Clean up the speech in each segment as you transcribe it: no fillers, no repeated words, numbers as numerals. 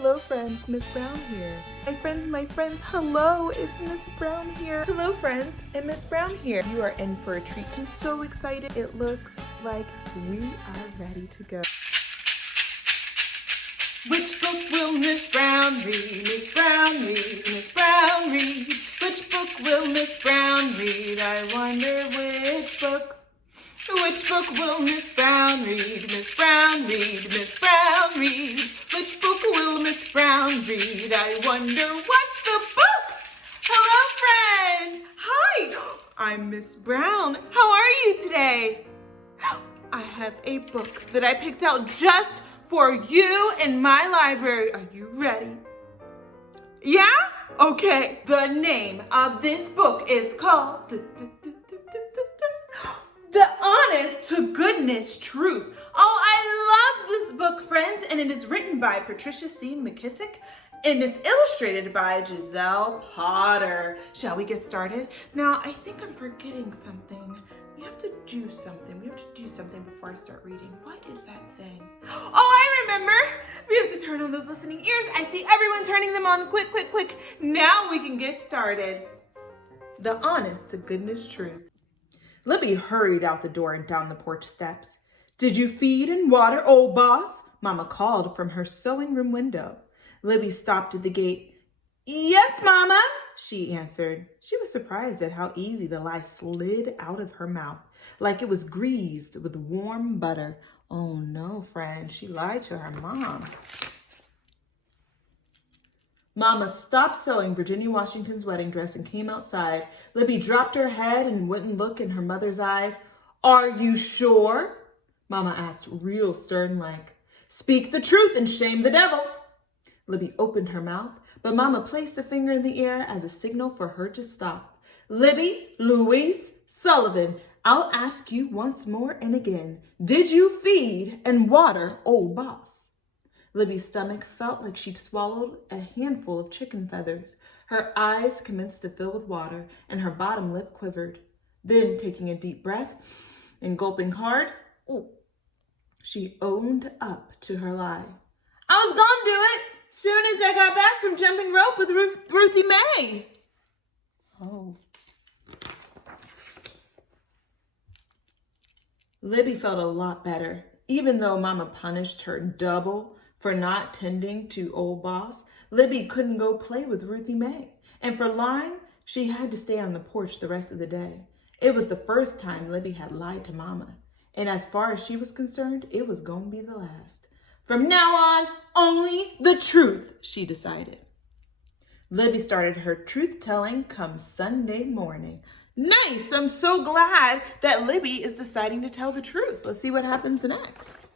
Hello friends, Miss Brown here. My friends, hello, it's Miss Brown here. Hello friends, and Miss Brown here. You are in for a treat. I'm so excited. It looks like we are ready to go. Which book will Miss Brown read? Miss Brown read, Miss Brown read. Which book will Miss Brown read? I wonder which book. Which book will Miss Brown read? Miss Brown read, Miss Brown read. Which book will Miss Brown read? I wonder what's the book? Hello friends! Hi! I'm Miss Brown. How are you today? I have a book that I picked out just for you in my library. Are you ready? Yeah? Okay. The name of this book is called The Honest to Goodness Truth. Oh, I love this book, friends, and it is written by Patricia C. McKissack, and it's illustrated by Giselle Potter. Shall we get started? Now, I think I'm forgetting something. We have to do something. We have to do something before I start reading. What is that thing? Oh, I remember. We have to turn on those listening ears. I see everyone turning them on. Quick, quick, quick. Now we can get started. The Honest to Goodness Truth. Libby hurried out the door and down the porch steps. Did you feed and water old boss? Mama called from her sewing room window. Libby stopped at the gate. Yes, Mama, she answered. She was surprised at how easy the lie slid out of her mouth, like it was greased with warm butter. Oh no, friend, she lied to her mom. Mama stopped sewing Virginia Washington's wedding dress and came outside. Libby dropped her head and wouldn't look in her mother's eyes. Are you sure? Mama asked, real stern-like. Speak the truth and shame the devil. Libby opened her mouth, but Mama placed a finger in the air as a signal for her to stop. Libby, Louise, Sullivan, I'll ask you once more and again. Did you feed and water old boss? Libby's stomach felt like she'd swallowed a handful of chicken feathers. Her eyes commenced to fill with water, and her bottom lip quivered. Then, taking a deep breath and gulping hard, she owned up to her lie. I was gonna do it soon as I got back from jumping rope with Ruthie Mae. Oh. Libby felt a lot better. Even though Mama punished her double for not tending to old boss, Libby couldn't go play with Ruthie Mae. And for lying, she had to stay on the porch the rest of the day. It was the first time Libby had lied to Mama. And as far as she was concerned, it was going to be the last. From now on, only the truth, she decided. Libby started her truth-telling come Sunday morning. Nice! I'm so glad that Libby is deciding to tell the truth. Let's see what happens next.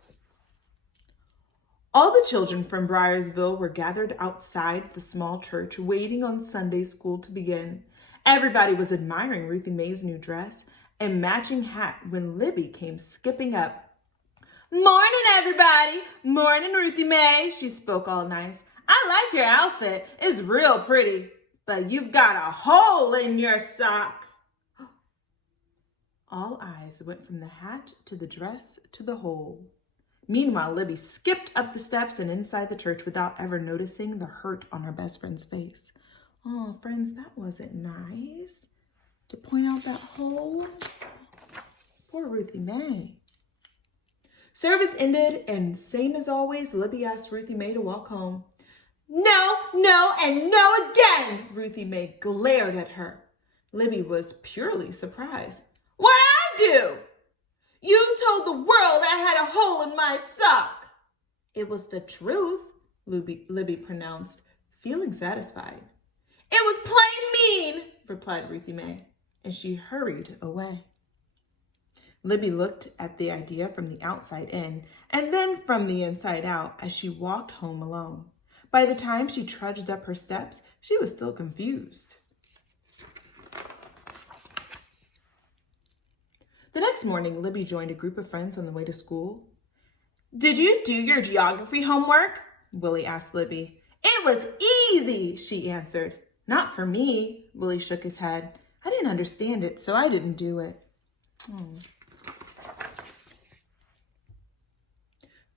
All the children from Briarsville were gathered outside the small church waiting on Sunday school to begin. Everybody was admiring Ruthie Mae's new dress and matching hat when Libby came skipping up. Morning, everybody. Morning, Ruthie Mae. She spoke all nice. I like your outfit. It's real pretty, but you've got a hole in your sock. All eyes went from the hat to the dress to the hole. Meanwhile, Libby skipped up the steps and inside the church without ever noticing the hurt on her best friend's face. Oh, friends, that wasn't nice to point out that hole. Poor Ruthie Mae. Service ended, and same as always, Libby asked Ruthie Mae to walk home. No, no, and no again! Ruthie Mae glared at her. Libby was purely surprised. What'd I do? You told the world I had a hole in my sock. It was the truth, Libby pronounced, feeling satisfied. It was plain mean, replied Ruthie Mae, and she hurried away. Libby looked at the idea from the outside in and then from the inside out as she walked home alone. By the time she trudged up her steps, she was still confused. The next morning, Libby joined a group of friends on the way to school. Did you do your geography homework? Willie asked Libby. It was easy, she answered. Not for me, Willie shook his head. I didn't understand it, so I didn't do it.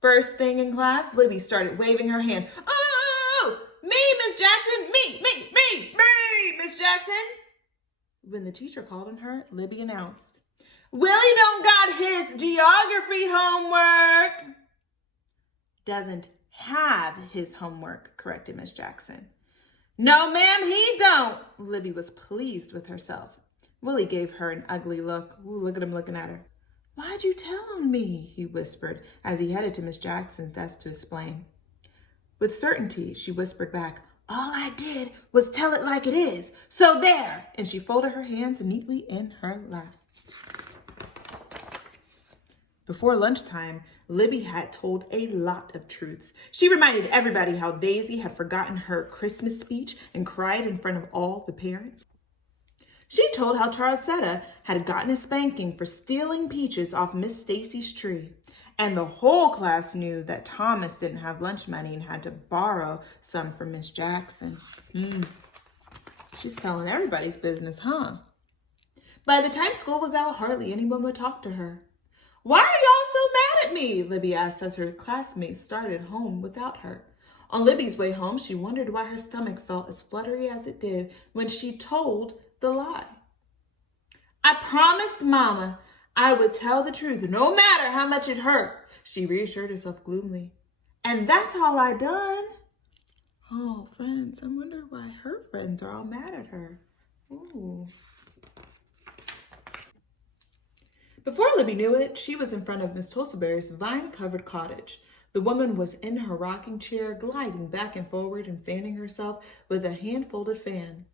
First thing in class, Libby started waving her hand. Miss Jackson, me, Miss Jackson. When the teacher called on her, Libby announced, Willie don't got his geography homework. Doesn't have his homework, corrected Miss Jackson. No, ma'am, he don't. Libby was pleased with herself. Willie gave her an ugly look. Ooh, look at him looking at her. Why'd you tell on me? He whispered as he headed to Miss Jackson's desk to explain. With certainty, she whispered back, all I did was tell it like it is. So there. And she folded her hands neatly in her lap. Before lunchtime, Libby had told a lot of truths. She reminded everybody how Daisy had forgotten her Christmas speech and cried in front of all the parents. She told how Charles Setta had gotten a spanking for stealing peaches off Miss Stacy's tree. And the whole class knew that Thomas didn't have lunch money and had to borrow some from Miss Jackson. She's telling everybody's business, huh? By the time school was out, hardly anyone would talk to her. Why are y'all so mad at me? Libby asked as her classmates started home without her. On Libby's way home, she wondered why her stomach felt as fluttery as it did when she told the lie. I promised Mama I would tell the truth no matter how much it hurt, she reassured herself gloomily. And that's all I done. Oh, friends, I wonder why her friends are all mad at her. Ooh. Before Libby knew it, she was in front of Miss Tosaberry's vine-covered cottage. The woman was in her rocking chair, gliding back and forward and fanning herself with a hand-folded fan.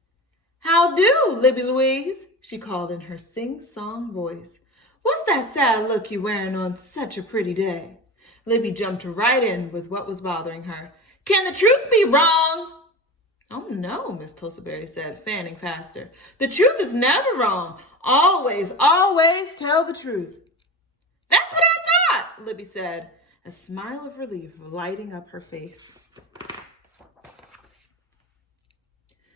How do, Libby Louise? She called in her sing-song voice. What's that sad look you wearing on such a pretty day? Libby jumped right in with what was bothering her. Can the truth be wrong? Oh no, Miss Tosaberry said, fanning faster. The truth is never wrong. Always, always tell the truth. That's what I thought, Libby said, a smile of relief lighting up her face.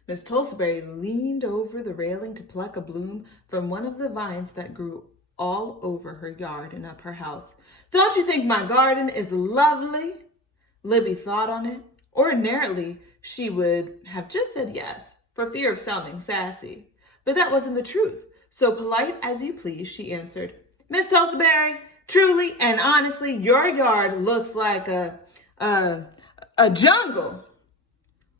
Miss Tosaberry leaned over the railing to pluck a bloom from one of the vines that grew all over her yard and up her house. Don't you think my garden is lovely? Libby thought on it. Ordinarily, she would have just said yes, for fear of sounding sassy. But that wasn't the truth. So polite as you please, she answered, Miss Tosaberry, truly and honestly, your yard looks like a jungle.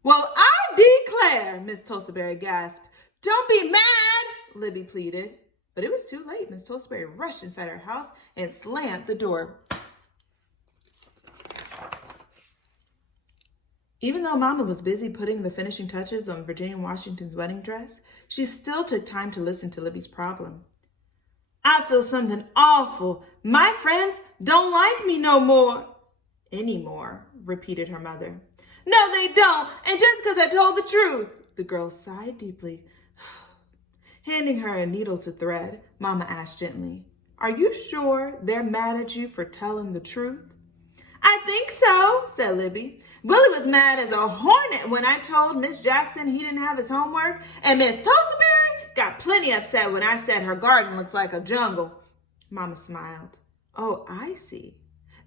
Well, I declare, Miss Tosaberry gasped. Don't be mad, Libby pleaded. But it was too late. Miss Tosaberry rushed inside her house and slammed the door. Even though Mama was busy putting the finishing touches on Virginia Washington's wedding dress, she still took time to listen to Libby's problem. I feel something awful. My friends don't like me no more. Anymore, repeated her mother. No, they don't. And just because I told the truth. The girl sighed deeply. Handing her a needle to thread, Mama asked gently, Are you sure they're mad at you for telling the truth? I think so, said Libby. Willie was mad as a hornet when I told Miss Jackson he didn't have his homework, and Miss Tosaberry got plenty upset when I said her garden looks like a jungle. Mama smiled. Oh, I see.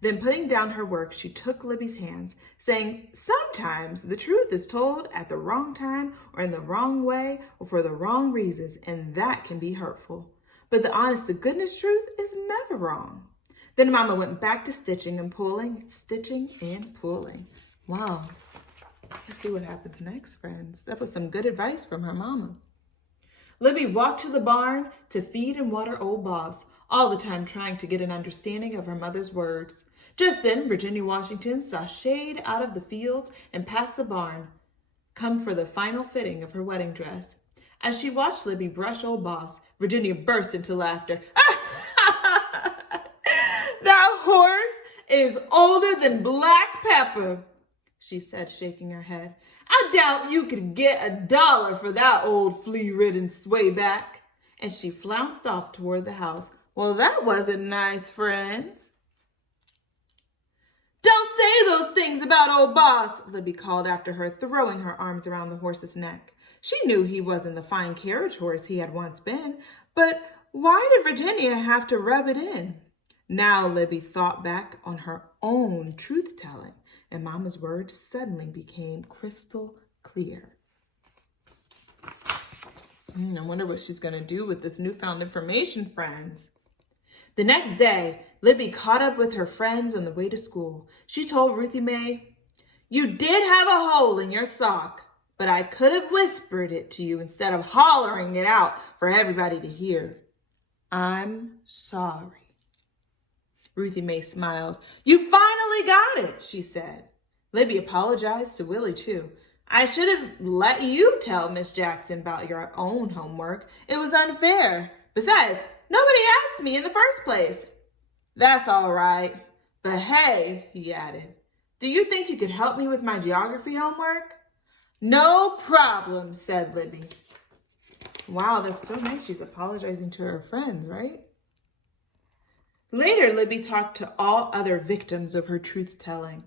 Then putting down her work, she took Libby's hands, saying, Sometimes the truth is told at the wrong time or in the wrong way or for the wrong reasons, and that can be hurtful. But the honest-to-goodness truth is never wrong. Then Mama went back to stitching and pulling, stitching and pulling. Wow. Let's see what happens next, friends. That was some good advice from her mama. Libby walked to the barn to feed and water old Boss, all the time trying to get an understanding of her mother's words. Just then, Virginia Washington sashayed out of the fields and past the barn, come for the final fitting of her wedding dress. As she watched Libby brush old Boss, Virginia burst into laughter. That horse is older than black pepper, she said, shaking her head. I doubt you could get $1 for that old flea-ridden swayback. And she flounced off toward the house. Well, that wasn't nice, friends. Don't say those things about old Boss, Libby called after her, throwing her arms around the horse's neck. She knew he wasn't the fine carriage horse he had once been, but why did Virginia have to rub it in? Now Libby thought back on her own truth-telling. and Mama's words suddenly became crystal clear. I wonder what she's going to do with this newfound information, friends. The next day, Libby caught up with her friends on the way to school. She told Ruthie Mae, "You did have a hole in your sock, but I could have whispered it to you instead of hollering it out for everybody to hear. I'm sorry." Ruthie Mae smiled. "You finally got it," she said. Libby apologized to Willie, too. "I should have let you tell Miss Jackson about your own homework. It was unfair. Besides, nobody asked me in the first place." "That's all right. But hey," he added, "do you think you could help me with my geography homework?" "No problem," said Libby. Wow, that's so nice. She's apologizing to her friends, right? Later, Libby talked to all other victims of her truth-telling.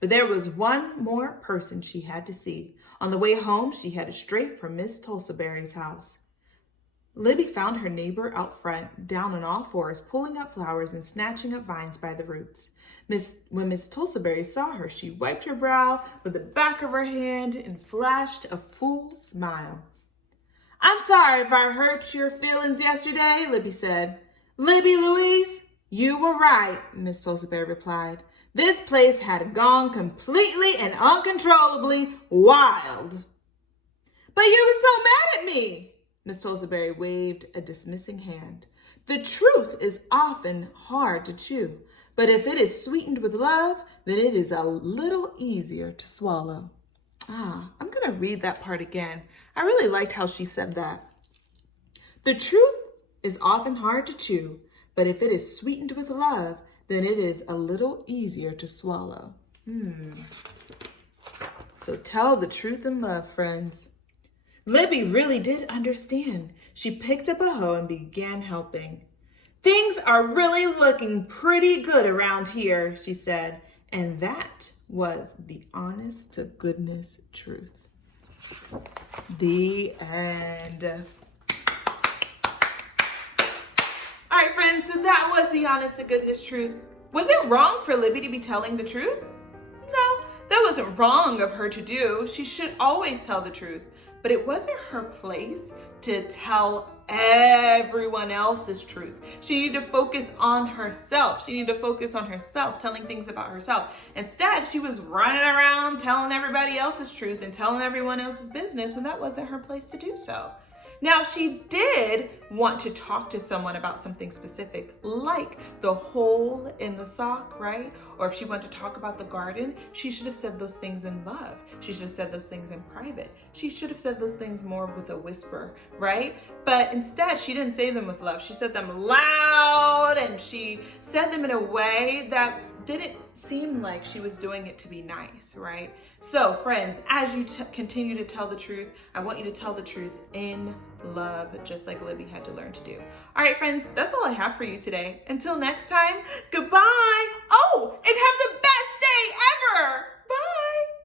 But there was one more person she had to see. On the way home, she headed straight for Miss Tulsaberry's house. Libby found her neighbor out front, down on all fours, pulling up flowers and snatching up vines by the roots. When Miss Tulsaberry saw her, she wiped her brow with the back of her hand and flashed a full smile. "I'm sorry if I hurt your feelings yesterday," Libby said. "Libby Louise, you were right," Miss Tulsaberry replied. "This place had gone completely and uncontrollably wild." "But you were so mad at me," Miss Tulsaberry waved a dismissing hand. "The truth is often hard to chew, but if it is sweetened with love, then it is a little easier to swallow." I'm going to read that part again. I really liked how she said that. The truth is often hard to chew, but if it is sweetened with love, then it is a little easier to swallow. So tell the truth in love, friends. Libby really did understand. She picked up a hoe and began helping. "Things are really looking pretty good around here," she said. And that was the honest to goodness truth. The end. All right, friends, so that was the honest to goodness truth. Was it wrong for Libby to be telling the truth? No, that wasn't wrong of her to do. She should always tell the truth. But it wasn't her place to tell everyone else's truth. She needed to focus on herself. She needed to focus on herself, telling things about herself. Instead, she was running around telling everybody else's truth and telling everyone else's business when that wasn't her place to do so. Now, she did want to talk to someone about something specific, like the hole in the sock, right? Or if she wanted to talk about the garden, she should have said those things in love. She should have said those things in private. She should have said those things more with a whisper, right? But instead, she didn't say them with love. She said them loud, and she said them in a way that didn't seem like she was doing it to be nice, right? So friends, as you continue to tell the truth, I want you to tell the truth in love, just like Libby had to learn to do. All right, friends, that's all I have for you today. Until next time, goodbye. Oh, and have the best day ever.